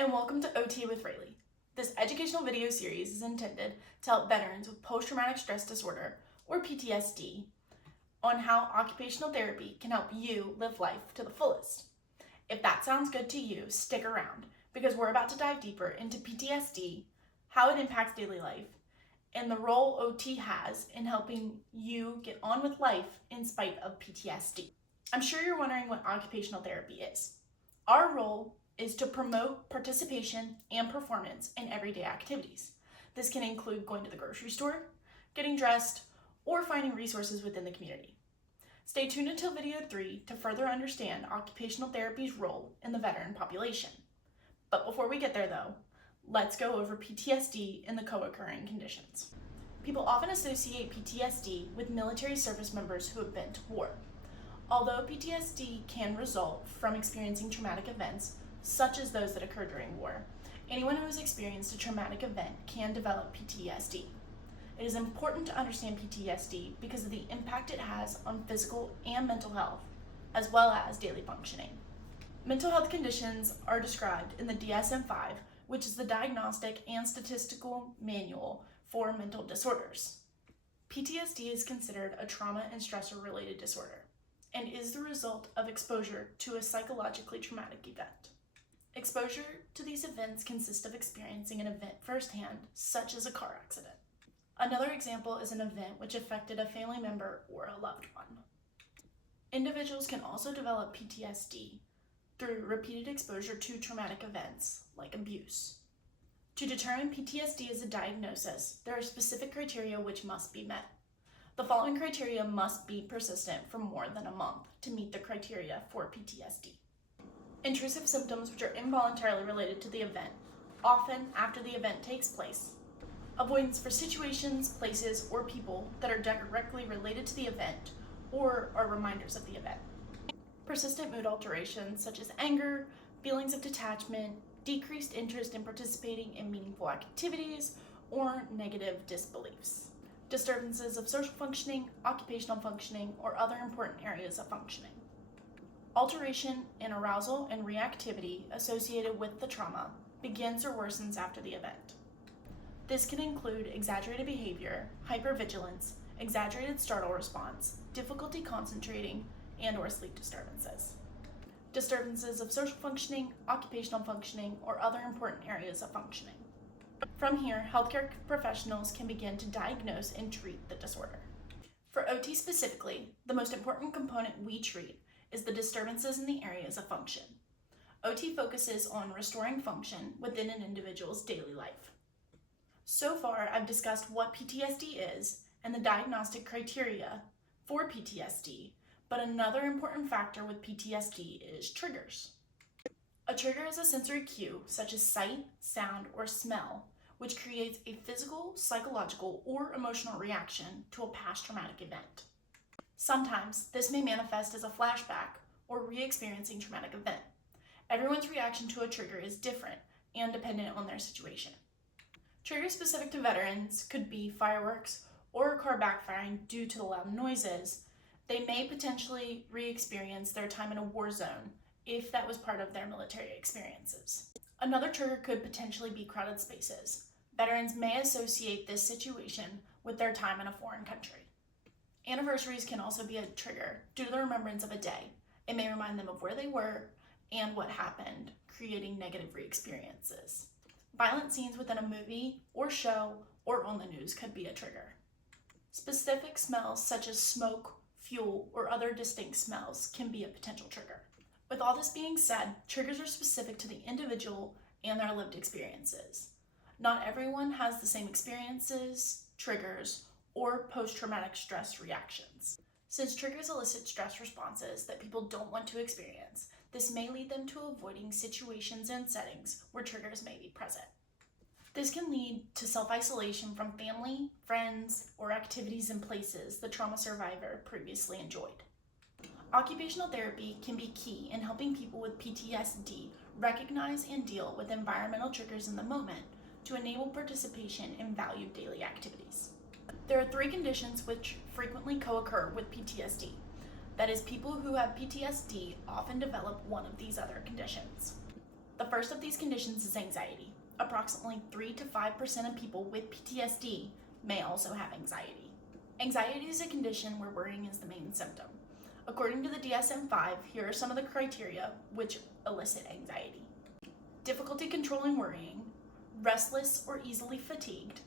and welcome to OT with Rayleigh. This educational video series is intended to help veterans with post-traumatic stress disorder, or PTSD, on how occupational therapy can help you live life to the fullest. If that sounds good to you, stick around, because we're about to dive deeper into PTSD, how it impacts daily life, and the role OT has in helping you get on with life in spite of PTSD. I'm sure you're wondering what occupational therapy is. Our role is to promote participation and performance in everyday activities. This can include going to the grocery store, getting dressed, or finding resources within the community. Stay tuned until video 3 to further understand occupational therapy's role in the veteran population. But before we get there though, let's go over PTSD and the co-occurring conditions. People often associate PTSD with military service members who have been to war. Although PTSD can result from experiencing traumatic events, such as those that occur during war, anyone who has experienced a traumatic event can develop PTSD. It is important to understand PTSD because of the impact it has on physical and mental health, as well as daily functioning. Mental health conditions are described in the DSM-5, which is the Diagnostic and Statistical Manual for Mental Disorders. PTSD is considered a trauma and stressor-related disorder and is the result of exposure to a psychologically traumatic event. Exposure to these events consists of experiencing an event firsthand, such as a car accident. Another example is an event which affected a family member or a loved one. Individuals can also develop PTSD through repeated exposure to traumatic events, like abuse. To determine PTSD as a diagnosis, there are specific criteria which must be met. The following criteria must be persistent for more than a month to meet the criteria for PTSD. Intrusive symptoms which are involuntarily related to the event, often after the event takes place. Avoidance for situations, places, or people that are directly related to the event or are reminders of the event. Persistent mood alterations such as anger, feelings of detachment, decreased interest in participating in meaningful activities, or negative disbeliefs. Disturbances of social functioning, occupational functioning, or other important areas of functioning. Alteration in arousal and reactivity associated with the trauma begins or worsens after the event. This can include exaggerated behavior, hypervigilance, exaggerated startle response, difficulty concentrating, and/or sleep disturbances. Disturbances of social functioning, occupational functioning, or other important areas of functioning. From here, healthcare professionals can begin to diagnose and treat the disorder. For OT specifically, the most important component we treat is the disturbances in the areas of function. OT focuses on restoring function within an individual's daily life. So far, I've discussed what PTSD is and the diagnostic criteria for PTSD, but another important factor with PTSD is triggers. A trigger is a sensory cue, such as sight, sound, or smell, which creates a physical, psychological, or emotional reaction to a past traumatic event. Sometimes, this may manifest as a flashback or re-experiencing traumatic event. Everyone's reaction to a trigger is different and dependent on their situation. Triggers specific to veterans could be fireworks or a car backfiring due to the loud noises. They may potentially re-experience their time in a war zone if that was part of their military experiences. Another trigger could potentially be crowded spaces. Veterans may associate this situation with their time in a foreign country. Anniversaries can also be a trigger due to the remembrance of a day. It may remind them of where they were and what happened, creating negative re-experiences. Violent scenes within a movie or show or on the news could be a trigger. Specific smells such as smoke, fuel, or other distinct smells can be a potential trigger. With all this being said, triggers are specific to the individual and their lived experiences. Not everyone has the same experiences, triggers, or post-traumatic stress reactions. Since triggers elicit stress responses that people don't want to experience, this may lead them to avoiding situations and settings where triggers may be present. This can lead to self-isolation from family, friends, or activities and places the trauma survivor previously enjoyed. Occupational therapy can be key in helping people with PTSD recognize and deal with environmental triggers in the moment to enable participation in valued daily activities. There are 3 conditions which frequently co-occur with PTSD. That is, people who have PTSD often develop one of these other conditions. The first of these conditions is anxiety. Approximately 3 to 5% of people with PTSD may also have anxiety. Anxiety is a condition where worrying is the main symptom. According to the DSM-5, here are some of the criteria which elicit anxiety. Difficulty controlling worrying, restless or easily fatigued,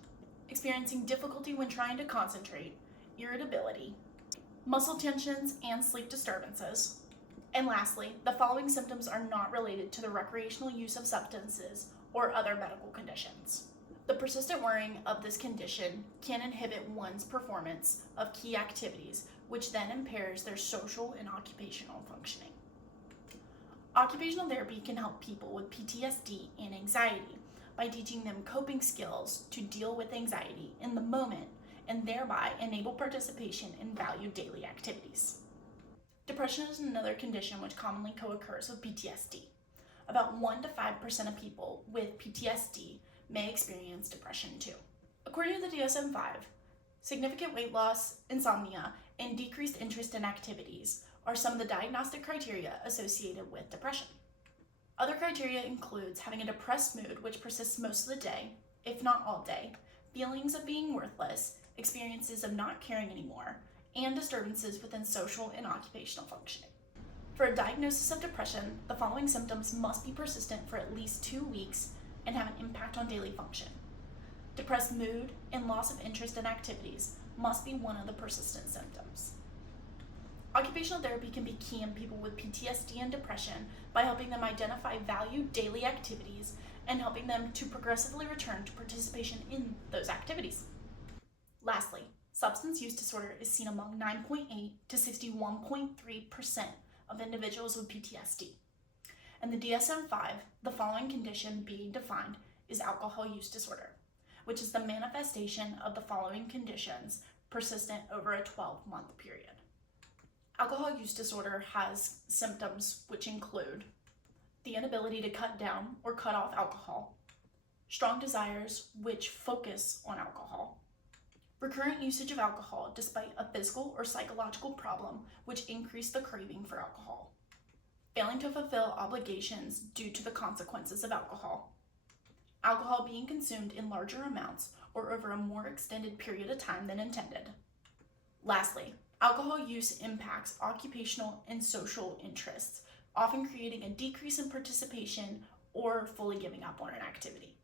experiencing difficulty when trying to concentrate, irritability, muscle tensions and sleep disturbances. And lastly, the following symptoms are not related to the recreational use of substances or other medical conditions. The persistent worrying of this condition can inhibit one's performance of key activities, which then impairs their social and occupational functioning. Occupational therapy can help people with PTSD and anxiety by teaching them coping skills to deal with anxiety in the moment and thereby enable participation in valued daily activities. Depression is another condition which commonly co-occurs with PTSD. About 1 to 5% of people with PTSD may experience depression too. According to the DSM-5, significant weight loss, insomnia, and decreased interest in activities are some of the diagnostic criteria associated with depression. Other criteria includes having a depressed mood which persists most of the day, if not all day, feelings of being worthless, experiences of not caring anymore, and disturbances within social and occupational functioning. For a diagnosis of depression, the following symptoms must be persistent for at least 2 weeks and have an impact on daily function. Depressed mood and loss of interest in activities must be one of the persistent symptoms. Occupational therapy can be key in people with PTSD and depression by helping them identify valued daily activities and helping them to progressively return to participation in those activities. Lastly, substance use disorder is seen among 9.8 to 61.3% of individuals with PTSD. In the DSM-5, the following condition being defined is alcohol use disorder, which is the manifestation of the following conditions persistent over a 12-month period. Alcohol use disorder has symptoms which include the inability to cut down or cut off alcohol, strong desires which focus on alcohol, recurrent usage of alcohol despite a physical or psychological problem which increase the craving for alcohol, failing to fulfill obligations due to the consequences of alcohol, alcohol being consumed in larger amounts or over a more extended period of time than intended. Lastly, alcohol use impacts occupational and social interests, often creating a decrease in participation or fully giving up on an activity.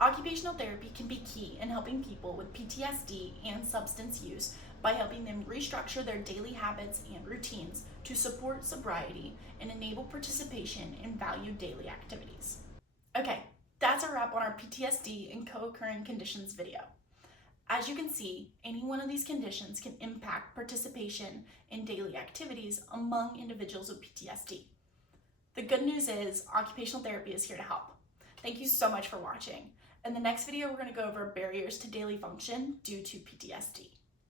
Occupational therapy can be key in helping people with PTSD and substance use by helping them restructure their daily habits and routines to support sobriety and enable participation in valued daily activities. Okay, that's a wrap on our PTSD and co-occurring conditions video. As you can see, any one of these conditions can impact participation in daily activities among individuals with PTSD. The good news is occupational therapy is here to help. Thank you so much for watching. In the next video, we're going to go over barriers to daily function due to PTSD.